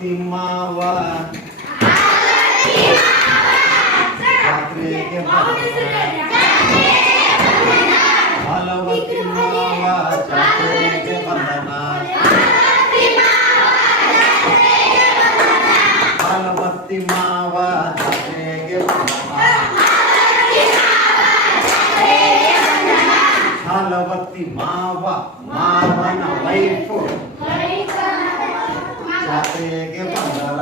ಹಾಲವತ್ತಿ ಮಾವ ಜಾತ್ರೆಗೆ ಹಾಲವತ್ತಿ ಮಾವ ಜಾತ್ರೆಗೆ ಬಂದನ ಹಾಲವತ್ತಿ ಮಾವ ಜಾತ್ರೆಗೆ ಬಂದನ ಹಾಲವತ್ತಿ ಮಾವ ಮಾವನ ವೈಫು ಜಾತ್ರೆಗೆ ಬಂದರ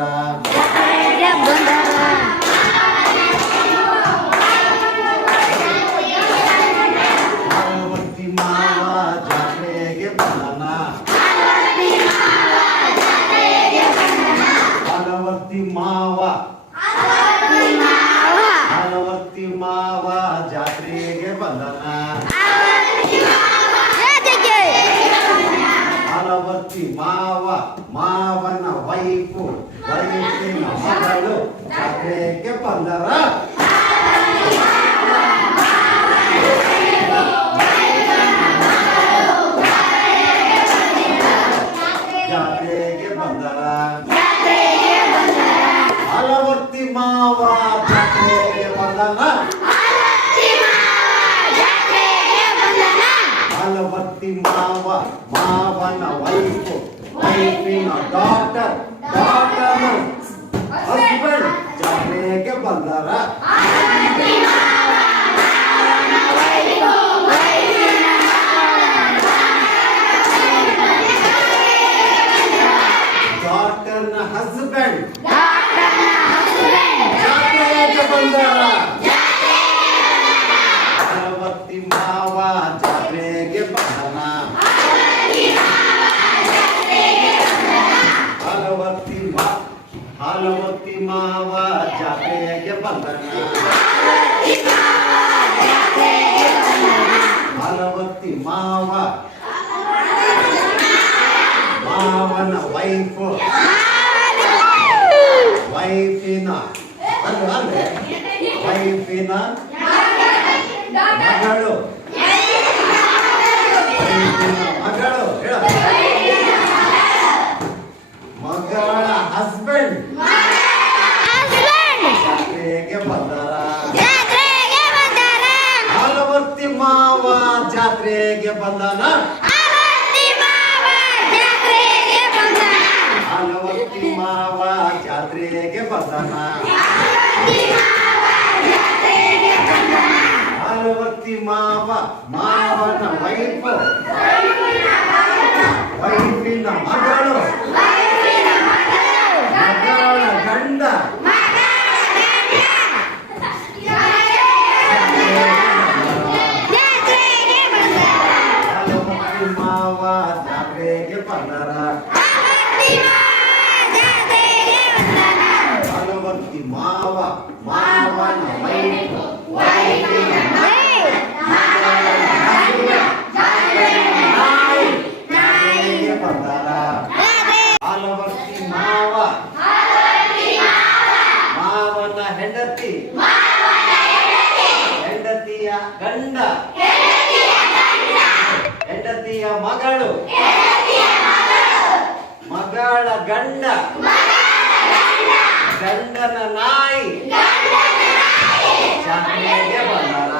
ಹಾಲವತ್ತಿ ಮಾವ ಜಾತ್ರೆಗೆ ಬಂದನ ಹಾಲವತ್ತಿ ಮಾವ ಹಾಲವತ್ತಿ ಮಾವ ಜಾತ್ರೆಗೆ ಬಂದನ ಹಾಲವತ್ತಿ ಮಾವ ಮಾವನ ವೈಫು ವೈಫಿನ ಮಗಳು ಜಾತ್ರೆಗೆ ಬಂದರ ಜಾತ್ರೆಗೆ ಬಂದರ ಹಾಲವತ್ತಿ ಮಾವ ಜಾತ್ರೆಗೆ ಬಂದನ ಹಾಲವತ್ತಿ ಮಾವ ಮಾವನ ವೈಫು ವೈಫಿನ ಡಾಟರ್ ಹಸ್ಬೆಂಡ್ ಜಾತ್ರೆಗೆ ಬಂದರ ಡಾಟರ್ನ ಹಸ್ಬೆಂಡ್ ಜಾತ್ರೆಗೆ ಬಂದರ ಹಾಲವತ್ತಿ ಮಾವ ಜಾತ್ರೆಗೆ ಬಂದನ ಹಾಲವತ್ತಿ ಮಾವ ಜಾತ್ರೆಗೆ ಬಂದನ ಹಾಲವತ್ತಿ ಮಾವ ಮಾವನ ವೈಫು ವೈಫಿನ ವೈಫಿನ ಮಗಳು ಮಗಳು ಮಗಳ ಹಸ್ಬೆಂಡ್ ಜಾತ್ರೆಗೆ ಬಂದರ ಹಾಲವತ್ತಿ ಮಾವ ಜಾತ್ರೆಗೆ ಬಂದನ ಹಾಲವತ್ತಿ ಮಾವ ಜಾತ್ರೆಗೆ ಬಂದನ ಹಾಲವತ್ತಿ ಮಾವ ಮಾವನ ವೈಫು ವೈಫಿನ ಮಗಳು ಮಗಳ ಗಂಡ ಹಾಲವತ್ತಿ ಮಾವ ಜಾತ್ರೆಗೆ ಬಂದರ ಹಾಲವತ್ತಿ ಮಾವ ಮಾವನ ವೈಫು ವೈಫಿನ ಜಾತ್ರೆಗೆ ಬಂದರ ಹಾಲವತ್ತಿ ಮಾವ ಮಾವನ ಹೆಂಡತಿ ಹೆಂಡತಿಯ ಗಂಡ ಹೆಂಡತಿಯ ಮಗಳು ಮಗಳ ಗಂಡ ಗಂಡನ ನಾಯಿ ಜಾತ್ರೆಗೆ ಬಂದರ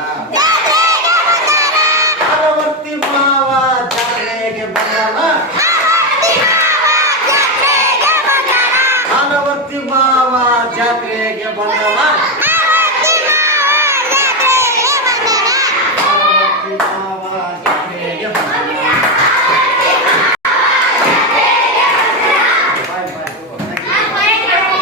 ಹಾಲವತ್ತಿ ಮಾವ ಜಾತ್ರೆಗೆ ಬಂದರ ಹಾಲವತ್ತಿ ಮಾವ ಜಾತ್ರೆಗೆ ಬಂದರ